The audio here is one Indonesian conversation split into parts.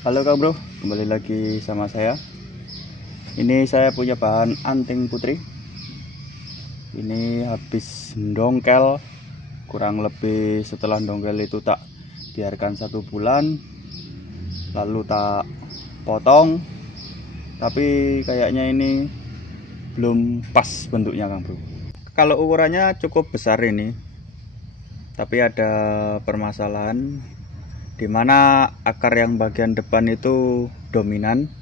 Halo Kak Bro, kembali lagi sama saya. Ini saya punya bahan anting putri. Ini habis dongkel, kurang lebih setelah dongkel itu tak biarkan 1 bulan, lalu tak potong. Tapi kayaknya ini belum pas bentuknya Kang Bro. Kalau ukurannya cukup besar ini, tapi ada permasalahan di mana akar yang bagian depan itu dominan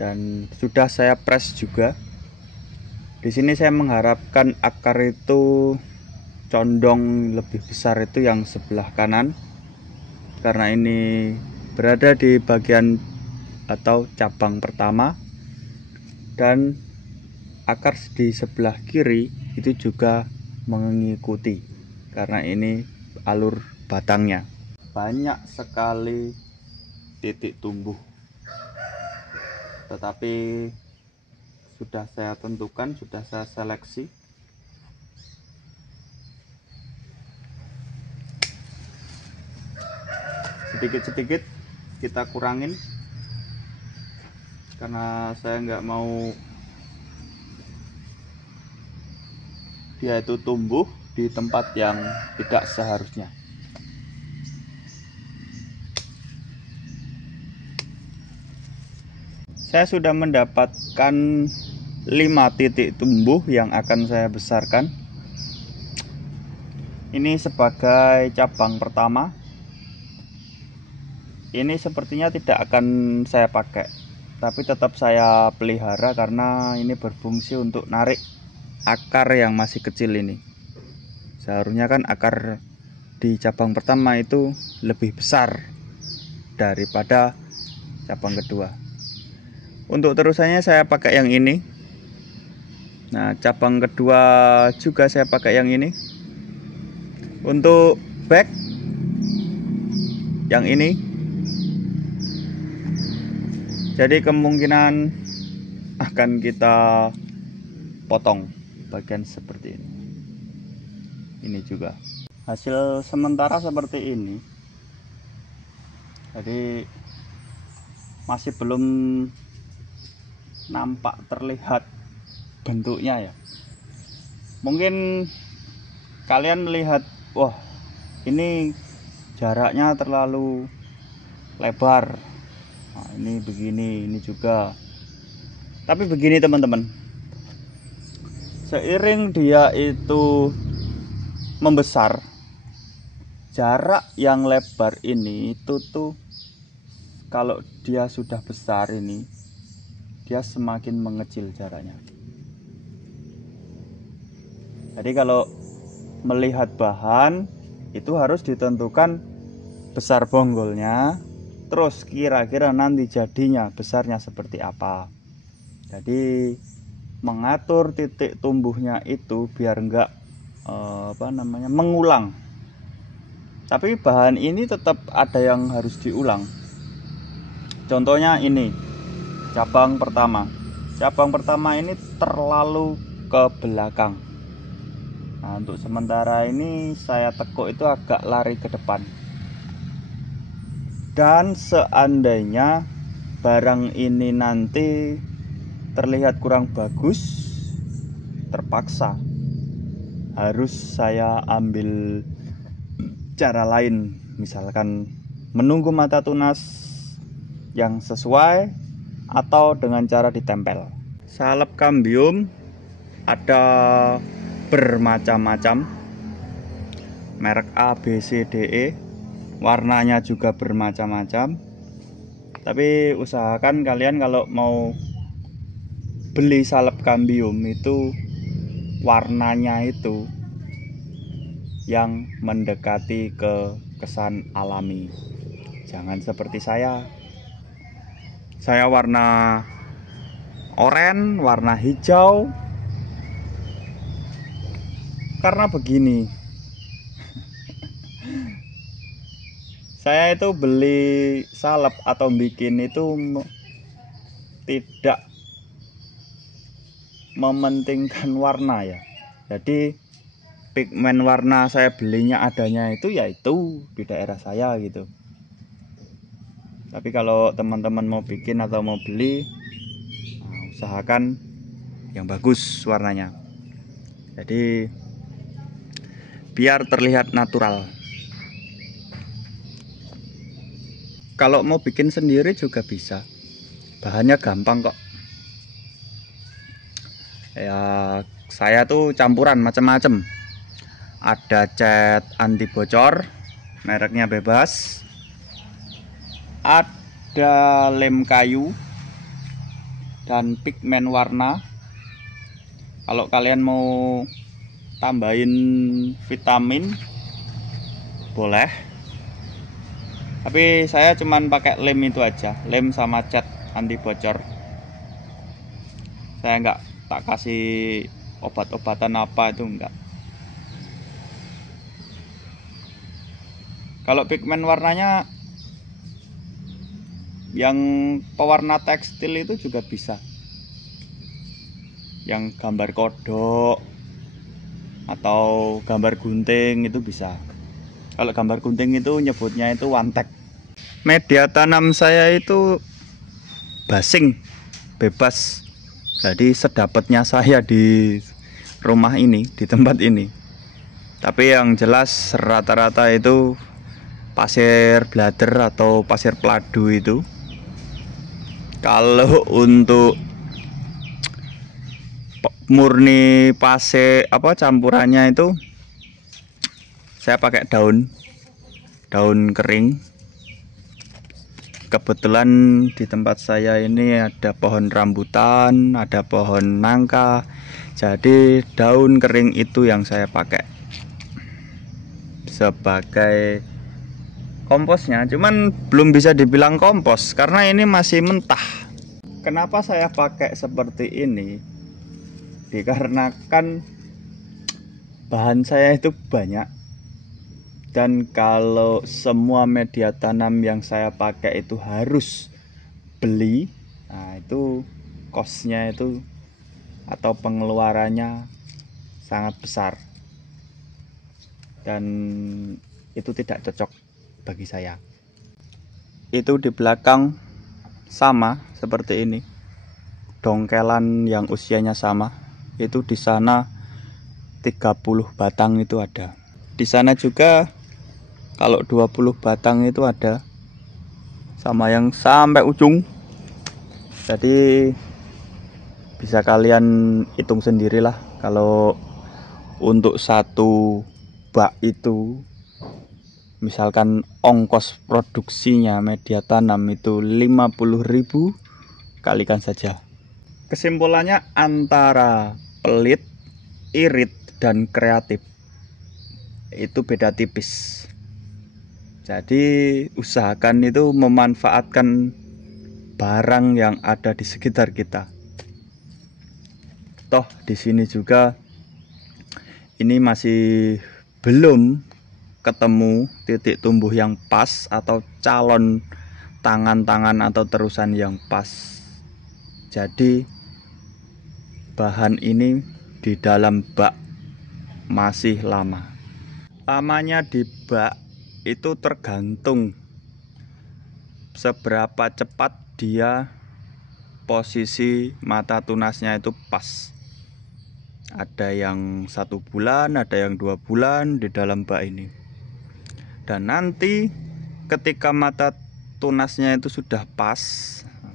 dan sudah saya press juga. Di sini saya mengharapkan akar itu condong lebih besar itu yang sebelah kanan, karena ini berada di bagian atau cabang pertama, dan akar di sebelah kiri itu juga mengikuti karena ini alur batangnya. Banyak sekali titik tumbuh, tetapi sudah saya tentukan, sudah saya seleksi. Sedikit-sedikit kita kurangin karena saya nggak mau dia itu tumbuh di tempat yang tidak seharusnya. Saya sudah mendapatkan 5 titik tumbuh yang akan saya besarkan. Ini sebagai cabang pertama. Ini sepertinya tidak akan saya pakai, tapi tetap saya pelihara karena ini berfungsi untuk narik akar yang masih kecil ini. Seharusnya kan akar di cabang pertama itu lebih besar daripada cabang kedua. Untuk terusannya saya pakai yang ini. Nah, cabang kedua juga saya pakai yang ini. Untuk back yang ini. Jadi kemungkinan akan kita potong bagian seperti ini. Ini juga hasil sementara seperti ini. Jadi masih belum nampak terlihat bentuknya ya. Mungkin kalian melihat, wah ini jaraknya terlalu lebar. Nah, ini begini, ini juga. Tapi begini teman-teman, seiring dia itu membesar, jarak yang lebar ini itu tuh kalau dia sudah besar ini, dia semakin mengecil jaraknya. Jadi kalau melihat bahan itu harus ditentukan besar bonggolnya, terus kira-kira nanti jadinya besarnya seperti apa. Jadi mengatur titik tumbuhnya itu biar enggak mengulang. Tapi bahan ini tetap ada yang harus diulang. Contohnya ini cabang pertama. Cabang pertama ini terlalu ke belakang. Nah, untuk sementara ini saya tekuk itu agak lari ke depan. Dan seandainya barang ini nanti terlihat kurang bagus, terpaksa harus saya ambil cara lain, misalkan menunggu mata tunas yang sesuai atau dengan cara ditempel. Salep kambium ada bermacam-macam, merek A, B, C, D, E, warnanya juga bermacam-macam. Tapi usahakan kalian kalau mau beli salep kambium itu warnanya itu yang mendekati ke kesan alami. Jangan seperti saya warna oranye, warna hijau. Karena begini, saya itu beli salep atau bikin itu tidak mementingkan warna ya. Jadi pigmen warna saya belinya adanya itu yaitu di daerah saya gitu. Tapi kalau teman-teman mau bikin atau mau beli, usahakan yang bagus warnanya, jadi biar terlihat natural. Kalau mau bikin sendiri juga bisa, bahannya gampang kok. Ya, saya tuh campuran macam-macam. Ada cat anti bocor, mereknya bebas. Ada lem kayu dan pigmen warna. Kalau kalian mau tambahin vitamin boleh, tapi saya cuman pakai lem itu aja, lem sama cat anti bocor. Saya nggak tak kasih obat-obatan apa, itu enggak. Kalau pigmen warnanya yang pewarna tekstil itu juga bisa, yang gambar kodok atau gambar gunting itu bisa. Kalau gambar gunting itu nyebutnya itu wantek. Media tanam saya itu basing, bebas. Jadi sedapatnya saya di rumah ini, di tempat ini. Tapi yang jelas rata-rata itu pasir blader atau pasir peladu itu. Kalau untuk murni pasir campurannya itu saya pakai daun kering. Kebetulan di tempat saya ini ada pohon rambutan, ada pohon nangka, jadi daun kering itu yang saya pakai sebagai komposnya. Cuman belum bisa dibilang kompos karena ini masih mentah. Kenapa saya pakai seperti ini? Dikarenakan bahan saya itu banyak, dan kalau semua media tanam yang saya pakai itu harus beli, nah itu cost-nya itu atau pengeluarannya sangat besar, dan itu tidak cocok bagi saya. Itu di belakang sama seperti ini, dongkelan yang usianya sama, itu di sana 30 batang itu ada. Di sana juga kalau 20 batang itu ada, sama yang sampai ujung. Jadi bisa kalian hitung sendirilah, kalau untuk satu bak itu misalkan ongkos produksinya media tanam itu 50.000, kalikan saja. Kesimpulannya antara pelit, irit, dan kreatif itu beda tipis. Jadi usahakan itu memanfaatkan barang yang ada di sekitar kita. Toh di sini juga ini masih belum ketemu titik tumbuh yang pas atau calon tangan-tangan atau terusan yang pas. Jadi bahan ini di dalam bak masih lama. Lamanya di bak itu tergantung seberapa cepat dia posisi mata tunasnya itu pas. Ada yang 1 bulan, ada yang 2 bulan di dalam bak ini. Dan nanti ketika mata tunasnya itu sudah pas,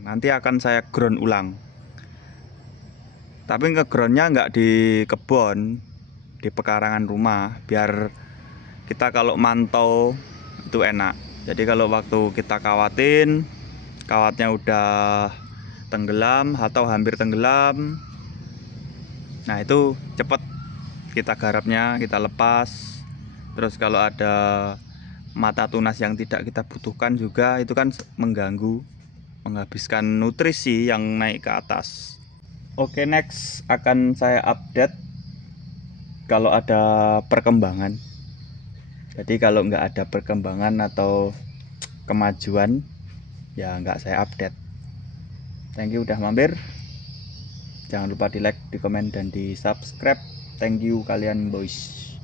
nanti akan saya ground ulang. Tapi ngegroundnya nggak di kebun, di pekarangan rumah, biar kita kalau mantau itu enak. Jadi kalau waktu kita kawatin, kawatnya udah tenggelam atau hampir tenggelam, nah itu cepet kita garapnya, kita lepas. Terus kalau ada mata tunas yang tidak kita butuhkan juga, itu kan mengganggu, menghabiskan nutrisi yang naik ke atas. Oke, next akan saya update kalau ada perkembangan. Jadi kalau nggak ada perkembangan atau kemajuan, ya nggak saya update. Thank you udah mampir. Jangan lupa di like, di komen, dan di subscribe. Thank you kalian boys.